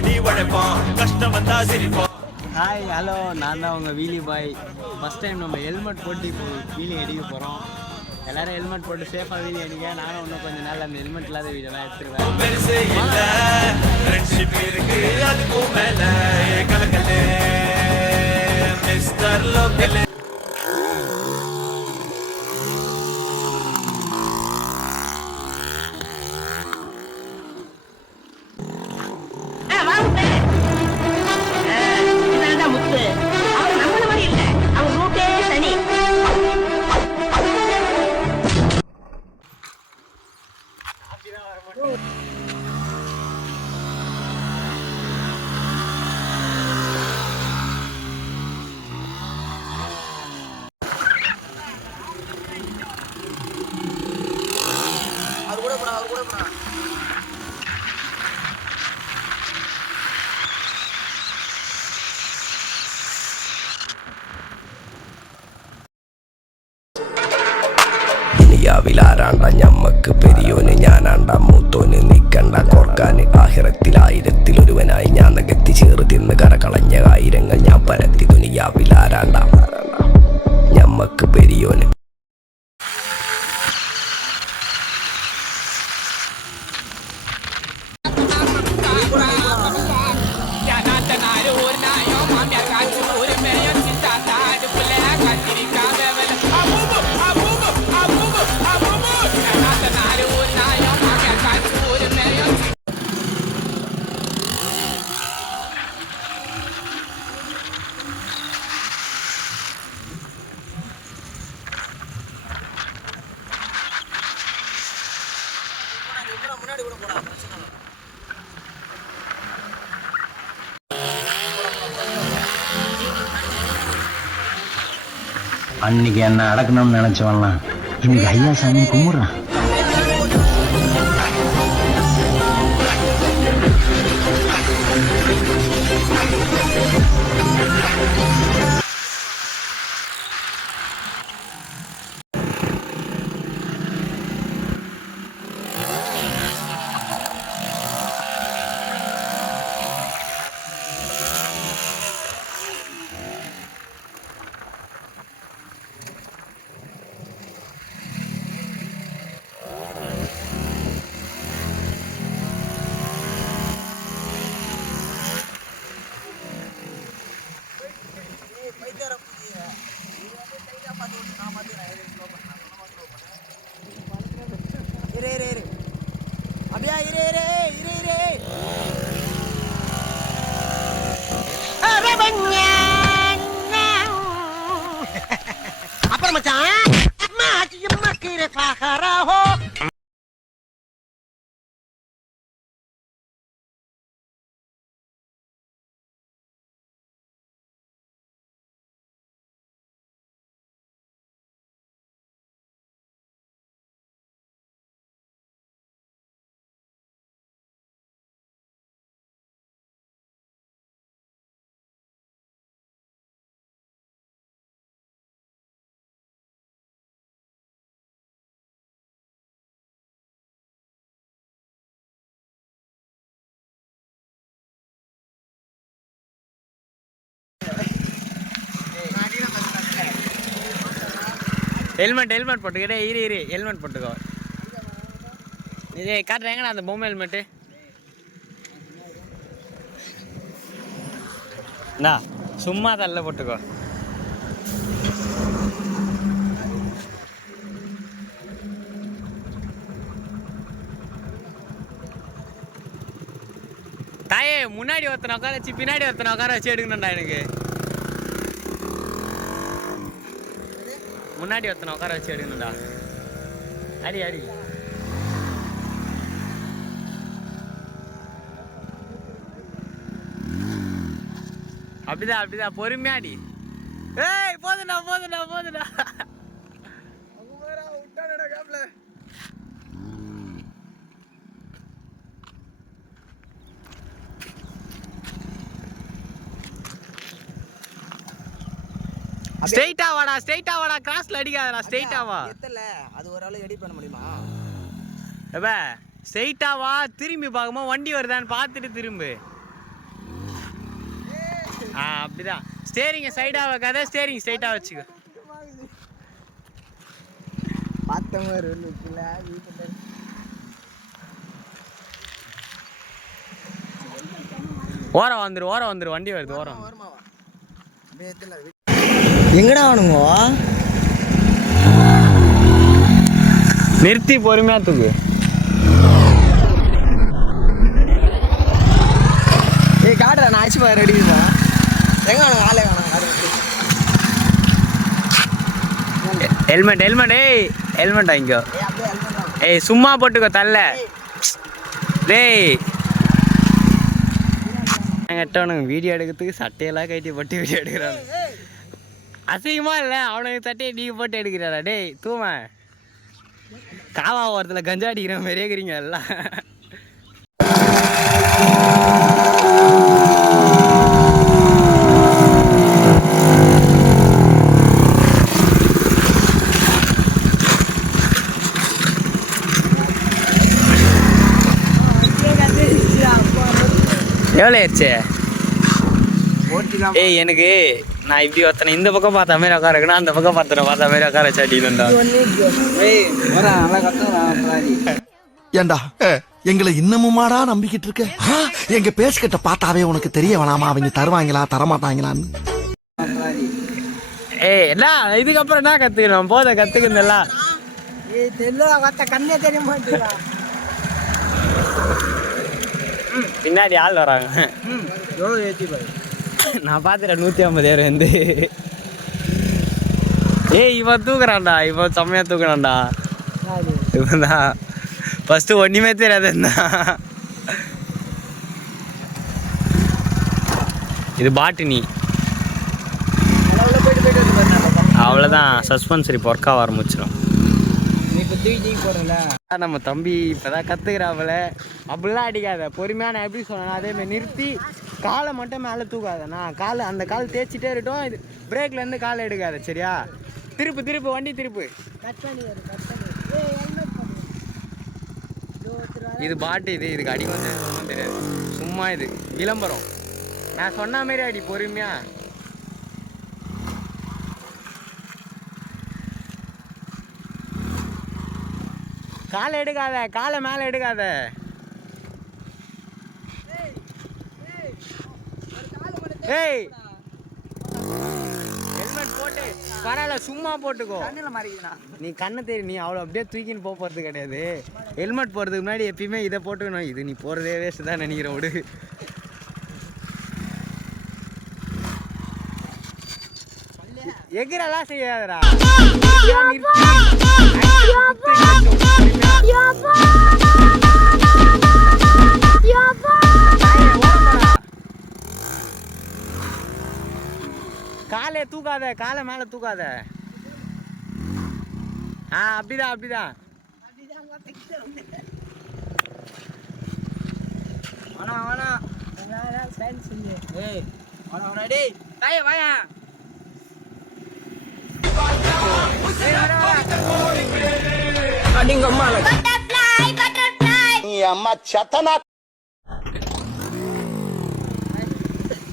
படி உழைப்போம் கஷ்டம் வந்தா சிரிப்போம். ஹாய் ஹலோ, நான் தான் உங்கள் வீலி பாய். ஃபஸ்ட் டைம் நம்ம ஹெல்மெட் போட்டு இப்போ வீலி அடிக்க போகிறோம். எல்லோரும் ஹெல்மெட் போட்டு சேஃபாக வீலி அடிக்க. நானும் இன்னும் கொஞ்சம் நாள் அந்த ஹெல்மெட் இல்லாத வீடியோலாம் எடுத்துருவேன். பெருசு இல்லை ஃப்ரெண்ட்ஷிப் இருக்கு அதுக்கும் மேலே கலக்கலே மிஸ்டர் லோக்கல். ാരാണ്ട ഞമ്മക്ക് പെരിയോന് ഞാനാണ്ട മൂത്തോന് നിക്കണ്ട കോർക്കാന് ആഹിറത്തിൽ ആയിരത്തിലൊരുവനായി ഞാൻ നകത്തി ചേറ് തിന്ന് കരകളഞ്ഞ ആയിരങ്ങൾ ഞാൻ പരത്തി ദുനിയാവിലാരാണ്ട ഞമ്മക്ക് പെരിയോന്. அன்னைக்கு என்ன அடக்கணும்னு நினைச்சவன்லாம் இன்னைக்கு ஐயா சாமி கும்பிடுறான். அப்புறம் மச்சான் ஹெல்மெட் போட்டுக்கிட்டே இரு ஹெல்மெட் போட்டுக்கோ. இதே காட்டுறேங்கண்ணா அந்த பொம்மை ஹெல்மெட்டு. சும்மா தள்ள போட்டுக்கோ. தாயே முன்னாடி ஒருத்தனை உட்கார வச்சு பின்னாடி ஒருத்தனை உட்கார வச்சு எடுக்கணும்டா. எனக்கு முன்னாடி ஒருத்தனை உட்கார வச்சு எடுக்கணும்டா. அடி அப்படிதான் பொறுமையாடி. ஏய் போதுடா ஸ்ட்ரைட்டா வாடா கிராஸ்ல அடிக்காதடா. ஸ்ட்ரைட்டா வா. எத்தல அது ஒரு ஆளு எடிட் பண்ண முடியுமா? ஏபா ஸ்ட்ரைட்டா வா. திரும்பி பாக்கும்போது வண்டி வருதான்னு பார்த்துட்டு திரும்பு. அப்படிதான். ஸ்டேரிங்கை சைடாக வைக்காத, ஸ்டேரிங் ஸ்ட்ரைட்டாக வச்சுக்கோ. பார்த்த மாதிரி இருக்குல்ல வீட்டில். ஓரம் வந்துரு வண்டி வருது ஓரம். எங்கடா அவனுங்க நிறுத்தி பொறுமையா தூக்கு. ஏய் காட்டுறா, நான் ஆச்சு பாரு ரெடிப்பா. எங்க வேணும் ஆளே வேணும். ஹெல்மெட் ஹெல்மெட் வாங்கிக்கோ. ஏய் சும்மா போட்டுக்கோ தள்ள. டேய் கட்டவனுங்க வீடியோ எடுக்கிறதுக்கு சட்டையெல்லாம் கட்டி போட்டு வீடியோ எடுக்கிறானு. அசிங்கமா இல்லை அவனுக்கு சட்டையை நீ போட்டு எடுக்கிறாடா. டேய் தூமா காவா ஓரத்தில் கஞ்சா அடிக்கிற மாதிரியே இருக்கிறீங்க எல்லாம். எவ்வளோ ஆயிடுச்சு? ஏய் எனக்கு நான் இப்படி ஒருத்தனை இந்த பக்கம் பார்த்த மாதிரி உட்கார இருக்கணும், அந்த பக்கம் பார்த்த மாதிரி உட்கார வச்சு அடிக்கணும்டா. ஏண்டா எங்களை இன்னமுமாடா நம்பிக்கிட்டு இருக்க? எங்க பேசிக்கிட்ட பார்த்தாவே உனக்கு தெரிய வேணாமா அவங்க தருவாங்களா தரமாட்டாங்களான்னு? ஏய் என்ன இதுக்கப்புறம் என்ன கற்றுக்கணும்? போத கற்றுக்குந்தல்ல. கண்ணே தெரிய மாட்டேங்கிறா. பின்னாடி ஆள் வராங்க. நான் பார்த்துட்டேன் 150 வந்து. ஏய் இவன் தூக்குறான்டா, இவன் செம்மையா தூக்குறான்டா. இவன் தான் ஃபர்ஸ்ட் ஒன்றுமே தெரியாது. இது பாட்டினி. அவ்வளோதான் சஸ்பென்சரி ஒர்க் ஆக ஆரம்பிச்சிடும். நம்ம தம்பி இப்போதான் கற்றுக்கிறாப்புல. அப்படிலாம் அடிக்காத, பொறுமையான எப்படி சொன்னா அதேமாதிரி நிறுத்தி காலை மட்டும் மேலே தூக்காதண்ணா. காலை அந்த கால் தேய்ச்சிட்டே இருக்கட்டும். இது பிரேக்லேருந்து காலை எடுக்காத சரியா? திருப்பு வண்டி திருப்பு. இது பாட்டு, இதுக்கு அடி வந்து தெரியாது, சும்மா இது விளம்பரம். நான் சொன்ன மாதிரி அடி பொறுமையா. காலை எடுக்காத, காலை மேலே எடுக்காத. ஏய் ஹெல்மெட் போட்டு பரவாயில்ல சும்மா போட்டுக்கோ. நீ கண்ணை தெரி, நீ அவ்வளோ அப்படியே தூக்கின்னு போகிறது கிடையாது. ஹெல்மெட் போகிறதுக்கு முன்னாடி எப்பயுமே இதை போட்டுக்கணும். இது நீ போகிறதே வேஸ்ட்டு தான் நினைக்கிறேன். விடு. எகிரெல்லாம் செய்யாதடா. காலை தூக்காத, காலை மேல தூக்காத. அப்படிதான்.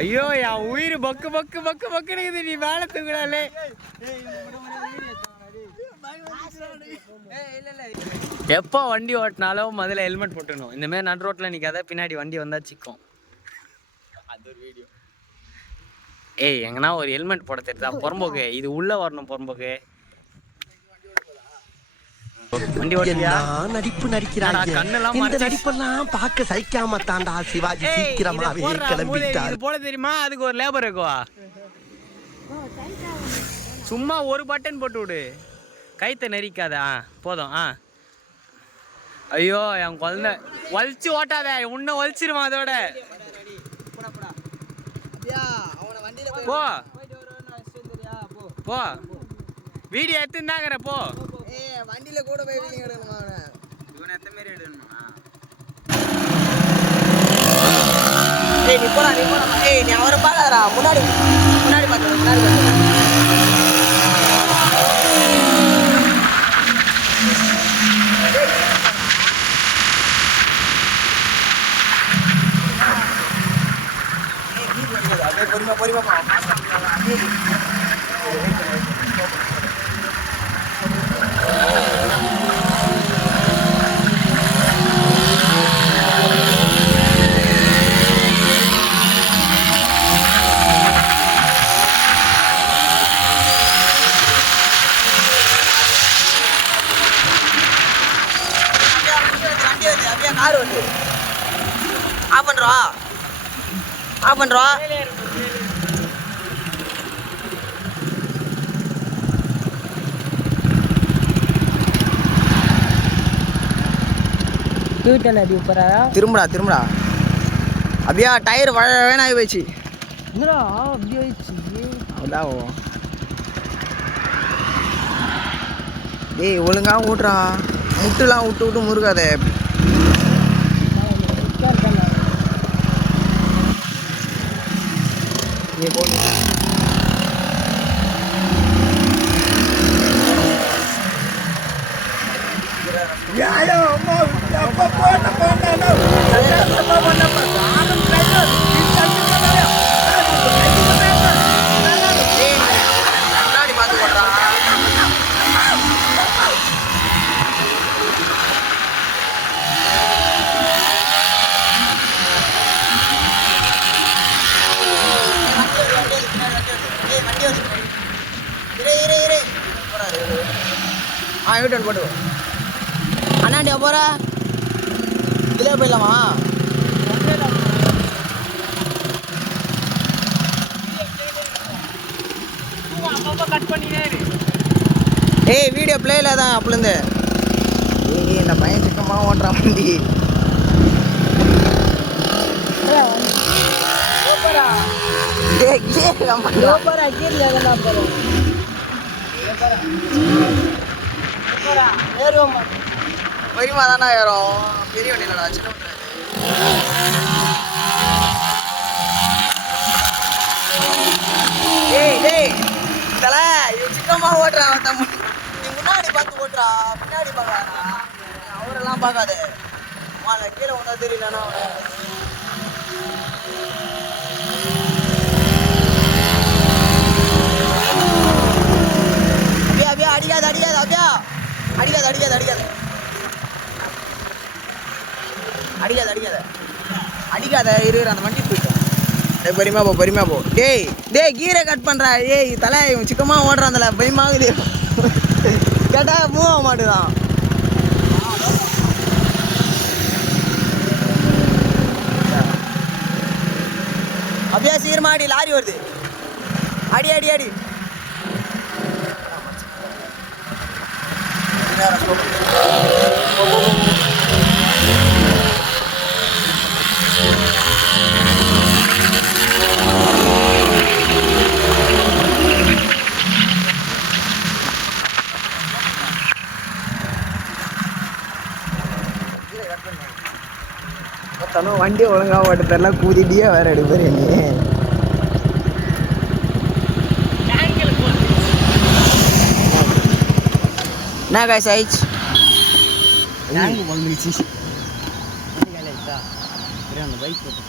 ஐயோ என் உயிர் பக்கு பக்கு பக்கு பக்குன்னு நீ மேல தூக்குறாளே. எப்போ வண்டி ஓட்டினாலும் முதல்ல ஹெல்மெட் போட்டுக்கணும். இந்த மாதிரி நடு ரோட்டில் நிற்காத, பின்னாடி வண்டி வந்தா சிக்கும். அது ஒரு வீடியோ. ஏய் எங்கன்னா ஒரு ஹெல்மெட் போட தெரியுதா? புறம்போக்கு இது உள்ள வரணும். புறம்போக்கு வண்டி ஓட்டியா? நடிப்பு நடிக்கிறாங்க. கண்ணெல்லாம் இந்த நடிப்பெல்லாம் பார்க்க சகிக்காம தாண்டா சிவாஜி சீக்கிரமாவே கிளம்பிட்டார். இது போல தெரியுமா? அதுக்கு ஒரு லேபர் இருக்குவா. சும்மா ஒரு பட்டன் போட்டு விடு, கைத்தை நெரிக்காத. போதும். ஐயோ என் குழந்தை வலிச்சு ஓட்டாத, உன்னை வலிச்சிருவான் அதோட. போ போ வீடியோ எடுத்துருந்தாங்கிற போ. வண்டியில கூட போய் வீடியோ எடுக்கணும். இவன் எத்தனை மாரி எடுக்கணுமா? ஏய் நீ போடா. ஏய் நீ அவரை பார்க்காதடா, முன்னாடி பார்த்து. பொறுமையா கார் வந்து ஆஃப் பண்ணுறோம் திரும்புடா அப்படியா டயர் வேணாகி போயிடுச்சு அப்படி ஆயிடுச்சு அதான் ஏய் ஒழுங்கா ஓட்டுறா முட்டுலாம் விட்டு முருகாத யூட்டன் போட்டு அண்ணாண்டியா போற இதிலே போயிடலாமா ஏய் வீடியோ பிளேல தான் அப்பலேருந்து ஏய் இந்த பையன் சிக்கமாக ஓட்டுறான் வண்டி பெரியமா தானே ஏறும் பெரிய வண்டியிலடா சின்ன டேய் தலை இவன் சிக்கமா ஓட்டுறான் தம்பி நீ முன்னாடி பார்த்து ஓட்டுறா பின்னாடி பார்க்காரா அவரெல்லாம் பார்க்காது மாலை கீழே ஒன்றா தெரியலன்னா அப்படியா அடிக்காத இரு அந்த வண்டி போயிட்டோம் பொறுமையா போ டேய் கீரை கட் பண்றா ஏய் தலை இவன் சிக்கமா ஓடுறான் தலை பயமாகுது கேட்டா மூவ் ஆக மாட்டுதான் அப்படியே சீக்கிரமா அடி லாரி வருது அடி வண்டி ஒழுங்கா ஓட்டுறதெல்லாம் கூதிட்டியே வேற எடுப்பாரு என்ன காய்ஸ் ஆயிடுச்சு அந்த பைக் போட்டு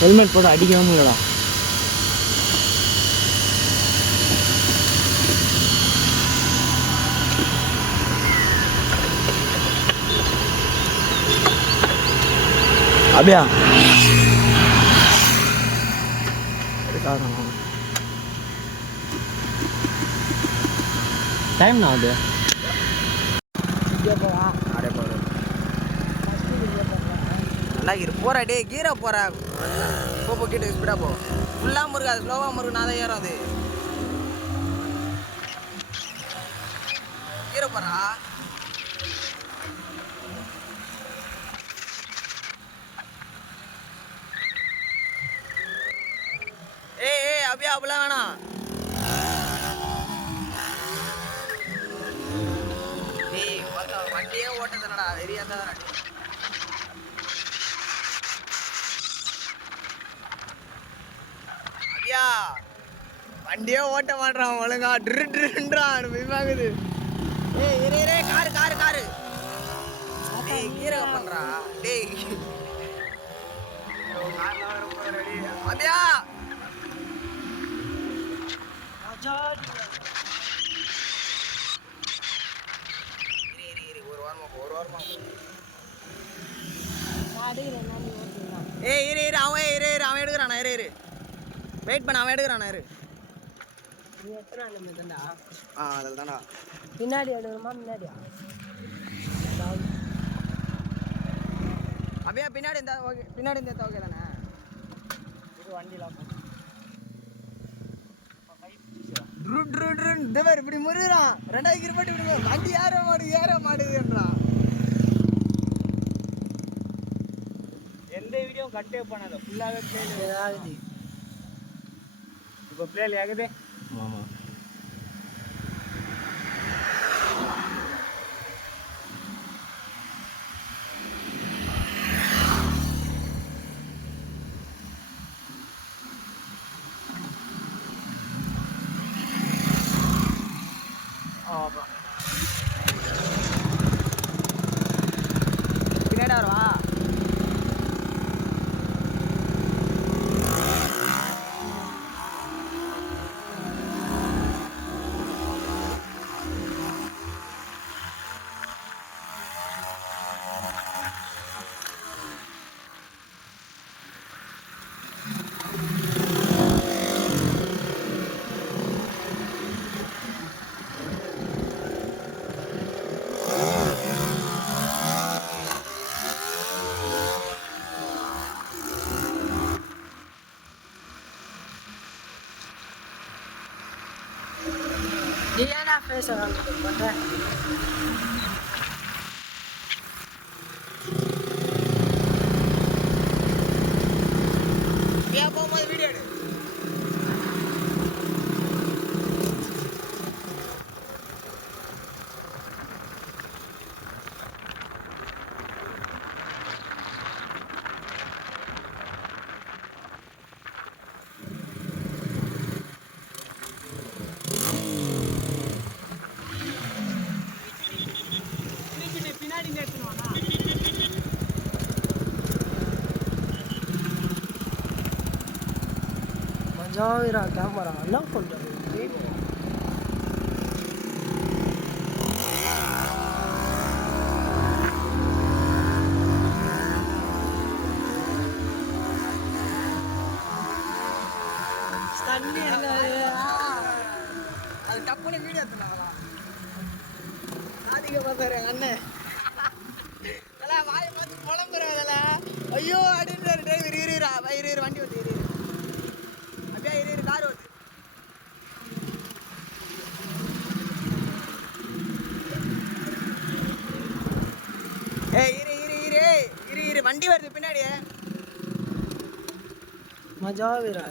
ஹெல்மெட் போட்டு அடிக்கவும் இல்லடா அப்படியா டைம் நான் அது நல்லா போறா டே கீரை போறா போக்கிட்டு ஸ்பீடா போ ஃபுல்லா முருகாது ஸ்லோவா முருகு நான் தான் ஏறும் அது கீரை போறா ஏய் அப்படியா அப்படிலாம் வேணாம் வண்டியே ஓட்டதுனடா வெறியா தான் ஐயா வண்டியே ஓட்ட மாட்டான் ஒழுங்கா ட்ருன்றான் பயமாகுது ஏய் இரு காரு டேய் கீரை பண்றா டேய் அப்படியா ஒரு வாரமா ஏய் இரு அவன் எடுக்கிறானா இரு வெயிட் பண்ண அவன் எடுக்கிறானா இரு அதில் தானா பின்னாடி எடுக்கணுமா முன்னாடியா அப்படியே பின்னாடி இருந்தா ஓகே பின்னாடி இருந்தா ஓகே தானே இது வண்டியில் இந்த மாதிரி இப்படி முருகிறான் 2000 ரூபாய் இப்படி வண்டி ஏற மாட்டேங்கிறான் எந்த வீடியோ கட்டே பண்ணாத ஃபுல்லாகவே பிளேல ஆகுது இப்போ பிளேல ஆகுது ஆமாம் பின்னாடி வரவா நீ ஏன்னா ஃபேஸ் பண்ணுற ஏன் போகும்போது வீடியோ எடு மஜாவிரா கேமரா எல்லாம் கொண்டு அது டப்புன்னு வீடியோ எடுத்துனாங்களா அதிக பார்த்தாரு அண்ணன் அதெல்லாம் வாயை பார்த்து புலம்புறேன் அதெல்லாம் ஐயோ அப்படின்னு டிரைவர் இரு வண்டி வந்து இரு அப்படியே இரு கார் வருது ஏய் இரு வண்டி வருது பின்னாடியே மஜாவிரா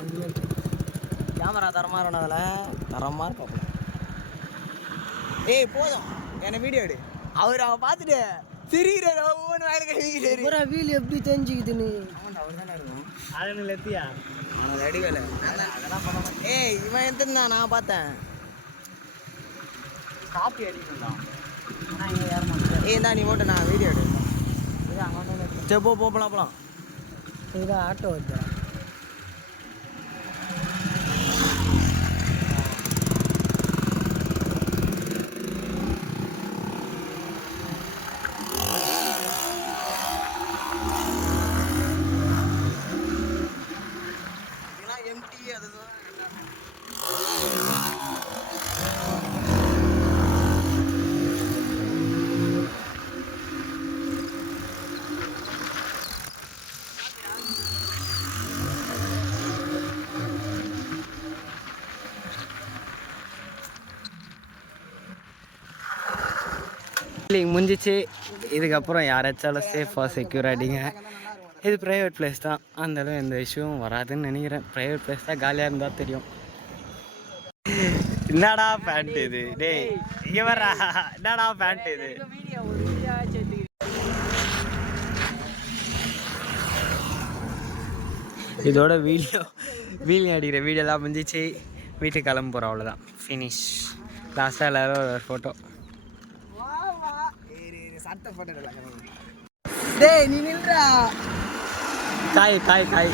கேமரா தரமாக இருக்கணும் அதில் தரமாக இருக்கும் ஏய் போதும் என்னை வீடியோ எடு அவன் பார்த்துட்டு சிரிக்கிறார் ஒவ்வொன்று வாயில் கழிக்கிறாரு பூரா வீல் எப்படி தெரிஞ்சுக்குதுன்னு ஆமாண்டா அவர் தானே இருக்கும் ஆளுநர் எத்தியா அவனை அடிக்கலை அதெல்லாம் பண்ண மாட்டேன் ஏய் இவன் எடுத்துருந்தான் நான் பார்த்தேன் காப்பி அடிக்கணும்டா ஆனால் இங்கே ஏற மாட்டேன் ஏய் இந்தா நீ ஓட்டு நான் வீடியோ எடு இது அங்கே சரி போகலாம் இதான் ஆட்டோ வருதா எம்டி அதுதான் முடிஞ்சிச்சு. இதுக்கப்புறம் யாராச்சாலும் சேஃபாக செக்யூர் ஆகிடுங்க. இது ப்ரைவேட் பிளேஸ் தான், அந்தளவு எந்த இஷ்யூவும் வராதுன்னு நினைக்கிறேன். ப்ரைவேட் பிளேஸ் தான், காலியாக இருந்தால் தெரியும். என்னடா பேண்ட் இது டேய், இங்கே வர்றா. என்னடா பேண்ட் இது? இதோட வீலிங் அடிக்கிற வீடியோலாம் முடிஞ்சிச்சு. வீட்டுக்கு கிளம்ப போகிறோம், அவ்வளோதான், ஃபினிஷ். லாஸ்ட்டாக எல்லோரும் ஒரு ஃபோட்டோ. டேய் நீ நில்றா. காய் காய் காய்